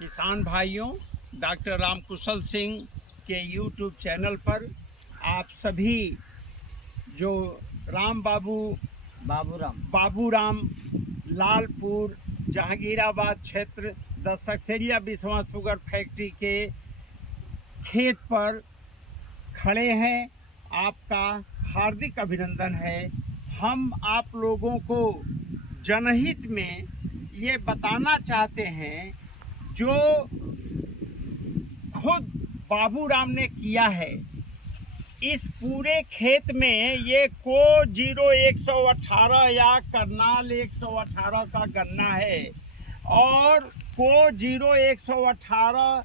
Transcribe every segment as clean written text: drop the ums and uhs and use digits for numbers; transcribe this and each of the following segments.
किसान भाइयों, डॉक्टर रामकुशल सिंह के यूट्यूब चैनल पर आप सभी जो बाबूराम लालपुर जहांगीराबाद क्षेत्र दशकसेरिया बिस्वा शुगर फैक्ट्री के खेत पर खड़े हैं, आपका हार्दिक अभिनंदन है। हम आप लोगों को जनहित में ये बताना चाहते हैं जो खुद बाबूराम ने किया है। इस पूरे खेत में ये को 0118 या करनाल 118 का गन्ना है और को 0118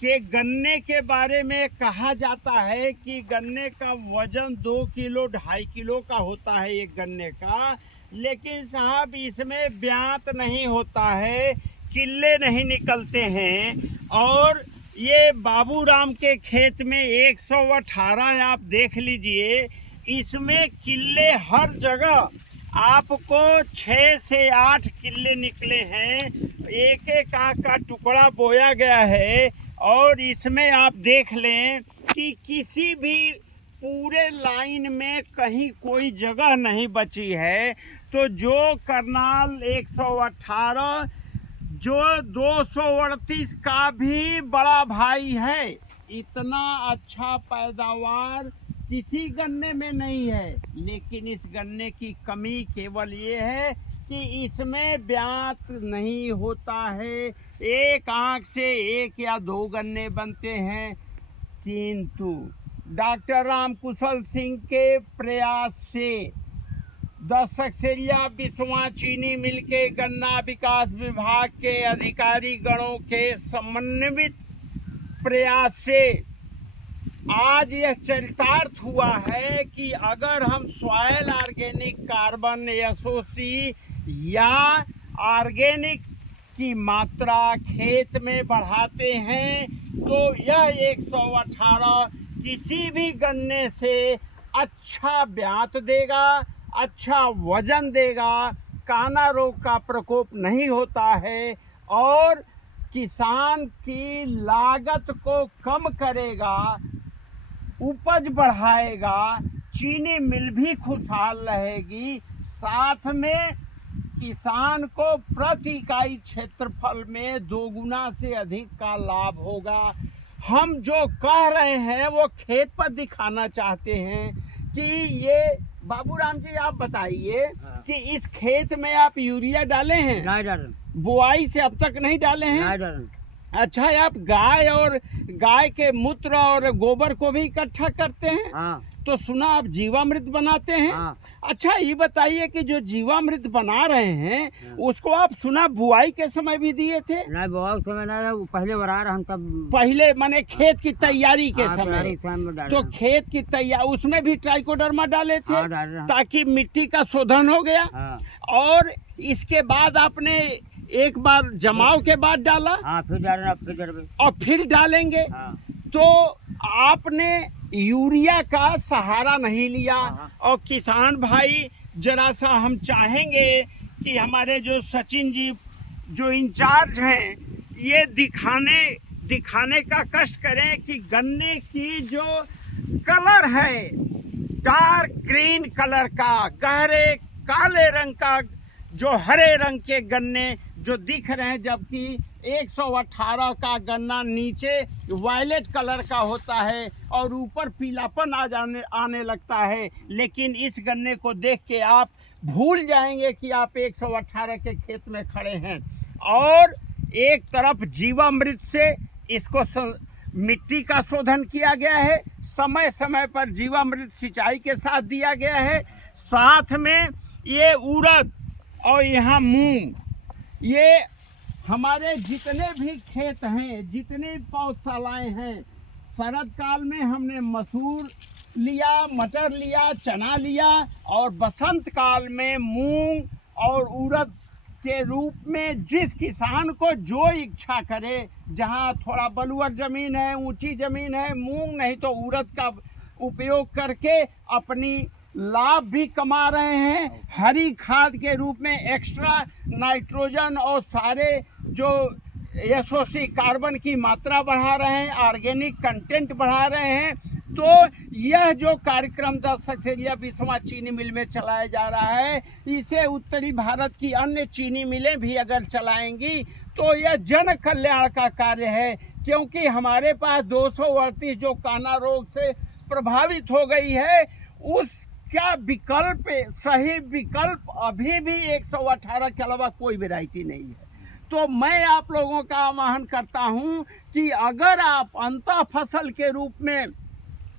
के गन्ने के बारे में कहा जाता है कि गन्ने का वजन 2 किलो 2.5 किलो का होता है एक गन्ने का, लेकिन साहब इसमें ब्यात नहीं होता है, किल्ले नहीं निकलते हैं। और ये बाबूराम के खेत में 118 आप देख लीजिए, इसमें किल्ले हर जगह आपको 6 से 8 किल्ले निकले हैं। एक एक आँख का टुकड़ा बोया गया है और इसमें आप देख लें कि किसी भी पूरे लाइन में कहीं कोई जगह नहीं बची है। तो जो करनाल 118 जो 238 का भी बड़ा भाई है, इतना अच्छा पैदावार किसी गन्ने में नहीं है। लेकिन इस गन्ने की कमी केवल ये है कि इसमें ब्यात नहीं होता है। एक आंख से 1 या 2 गन्ने बनते हैं। किंतु डॉक्टर रामकुशल सिंह के प्रयास से दशकसेरिया बिस्वा चीनी मिल के गन्ना विकास विभाग के अधिकारी गणों के समन्वित प्रयास से आज यह चरितार्थ हुआ है कि अगर हम सॉइल ऑर्गेनिक कार्बन एसओसी या ऑर्गेनिक की मात्रा खेत में बढ़ाते हैं तो यह 118 किसी भी गन्ने से अच्छा ब्यात देगा, अच्छा वजन देगा, काना रोग का प्रकोप नहीं होता है और किसान की लागत को कम करेगा, उपज बढ़ाएगा, चीनी मिल भी खुशहाल रहेगी, साथ में किसान को प्रति इकाई क्षेत्रफल में 2 गुना से अधिक का लाभ होगा। हम जो कह रहे हैं वो खेत पर दिखाना चाहते हैं कि ये बाबूराम जी आप बताइए कि इस खेत में आप यूरिया डाले हैं? नहीं डाले। बुआई से अब तक नहीं डाले हैं? नहीं डाले। अच्छा, आप गाय के मूत्र और गोबर को भी इकट्ठा करते हैं? हाँ। तो सुना आप जीवामृत बनाते हैं? हाँ। अच्छा, ये बताइए कि जो जीवामृत बना रहे हैं उसको आप सुना बुआई के समय भी दिए थे? नहीं, बुआई समय नहीं, पहले बना रहे हम तब। पहले माने खेत की तैयारी के हाँ, समय डाले। तो खेत की तैयारी उसमें भी ट्राइकोडर्मा डाले थे? हाँ, डाले। ताकि मिट्टी का शोधन हो गया। हाँ। और इसके बाद आपने एक बार जमाव के बाद डाला? हाँ, फिर डालना, फिर डालेंगे। और फिर डालेंगे। हाँ। तो आपने यूरिया का सहारा नहीं लिया। हाँ। और किसान भाई जरा सा हम चाहेंगे कि हमारे जो सचिन जी जो इंचार्ज हैं ये दिखाने का कष्ट करें कि गन्ने की जो कलर है डार्क ग्रीन कलर का, गहरे काले रंग का, जो हरे रंग के गन्ने जो दिख रहे हैं, जबकि 118 का गन्ना नीचे वायलेट कलर का होता है और ऊपर पीलापन आने लगता है। लेकिन इस गन्ने को देख के आप भूल जाएंगे कि आप 118 के खेत में खड़े हैं। और एक तरफ जीवामृत से इसको मिट्टी का शोधन किया गया है, समय समय पर जीवामृत सिंचाई के साथ दिया गया है, साथ में ये उड़द और यहाँ मूंग, ये हमारे जितने भी खेत हैं, जितने पौधशालाएँ हैं, शरद काल में हमने मसूर लिया, मटर लिया, चना लिया और बसंत काल में मूंग और उड़द के रूप में जिस किसान को जो इच्छा करे, जहाँ थोड़ा बलुअर ज़मीन है, ऊंची ज़मीन है, मूंग नहीं तो उड़द का उपयोग करके अपनी लाभ भी कमा रहे हैं। हरी खाद के रूप में एक्स्ट्रा नाइट्रोजन और सारे जो एसओसी कार्बन की मात्रा बढ़ा रहे हैं, ऑर्गेनिक कंटेंट बढ़ा रहे हैं। तो यह जो कार्यक्रम 10 सक्सेरिया 20वां चीनी मिल में चलाया जा रहा है, इसे उत्तरी भारत की अन्य चीनी मिलें भी अगर चलाएंगी तो यह जन कल्याण का कार्य है। क्योंकि हमारे पास 238 जो काना रोग से प्रभावित हो गई है, उसका विकल्प, सही विकल्प अभी भी 118 के अलावा कोई वैरायटी नहीं है। तो मैं आप लोगों का आह्वान करता हूं कि अगर आप अंतः फसल के रूप में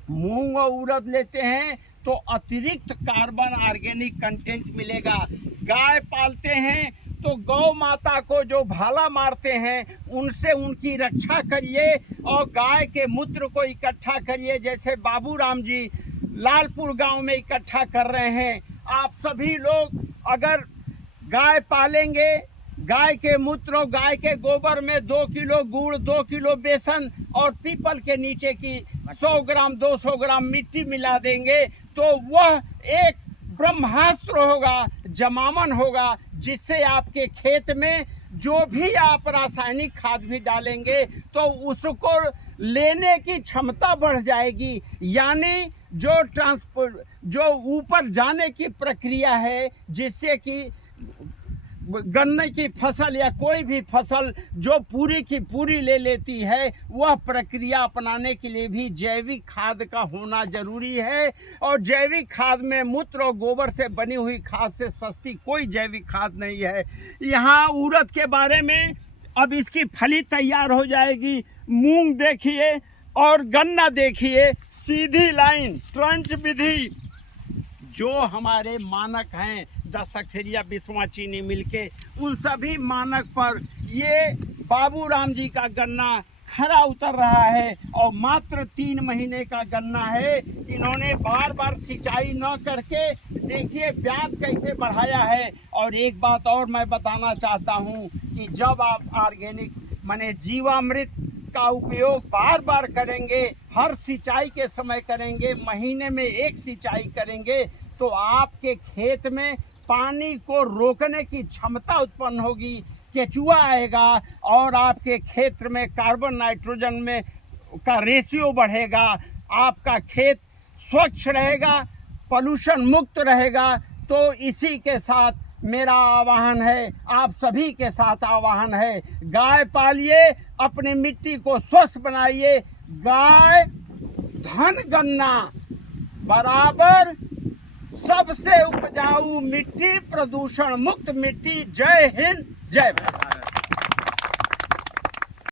मूंग और उड़द लेते हैं तो अतिरिक्त कार्बन ऑर्गेनिक कंटेंट मिलेगा। गाय पालते हैं तो गौ माता को जो भाला मारते हैं उनसे उनकी रक्षा करिए और गाय के मूत्र को इकट्ठा करिए, जैसे बाबूराम जी लालपुर गांव में इकट्ठा कर रहे हैं। आप सभी लोग अगर गाय पालेंगे, गाय के मूत्र और गाय के गोबर में 2 किलो गुड़, 2 किलो बेसन और पीपल के नीचे की 100 ग्राम 200 ग्राम मिट्टी मिला देंगे तो वह एक ब्रह्मास्त्र होगा, जमावन होगा, जिससे आपके खेत में जो भी आप रासायनिक खाद भी डालेंगे तो उसको लेने की क्षमता बढ़ जाएगी। यानी जो ऊपर जाने की प्रक्रिया है, जिससे कि गन्ने की फसल या कोई भी फसल जो पूरी की पूरी ले लेती है, वह प्रक्रिया अपनाने के लिए भी जैविक खाद का होना जरूरी है। और जैविक खाद में मूत्र और गोबर से बनी हुई खाद से सस्ती कोई जैविक खाद नहीं है। यहाँ उड़द के बारे में अब इसकी फली तैयार हो जाएगी। मूंग देखिए और गन्ना देखिए, सीधी लाइन, ट्रंच विधि, जो हमारे मानक हैं 10 सक्सेरिया 20वां चीनी मिल के, उन सभी मानक पर ये बाबूराम जी का गन्ना खरा उतर रहा है। और मात्र 3 महीने का गन्ना है। इन्होंने बार बार सिंचाई न करके देखिए ब्याज कैसे बढ़ाया है। और एक बात और मैं बताना चाहता हूँ कि जब आप ऑर्गेनिक माने जीवामृत का उपयोग बार बार करेंगे, हर सिंचाई के समय करेंगे, महीने में 1 सिंचाई करेंगे, तो आपके खेत में पानी को रोकने की क्षमता उत्पन्न होगी, केचुआ आएगा और आपके क्षेत्र में कार्बन नाइट्रोजन में का रेशियो बढ़ेगा, आपका खेत स्वच्छ रहेगा, पॉल्यूशन मुक्त रहेगा। तो इसी के साथ मेरा आह्वान है, आप सभी के साथ आह्वान है, गाय पालिए, अपनी मिट्टी को स्वस्थ बनाइए। गाय धन गन्ना बराबर सबसे उपजाऊ मिट्टी, प्रदूषण मुक्त मिट्टी। जय हिंद, जय भारत।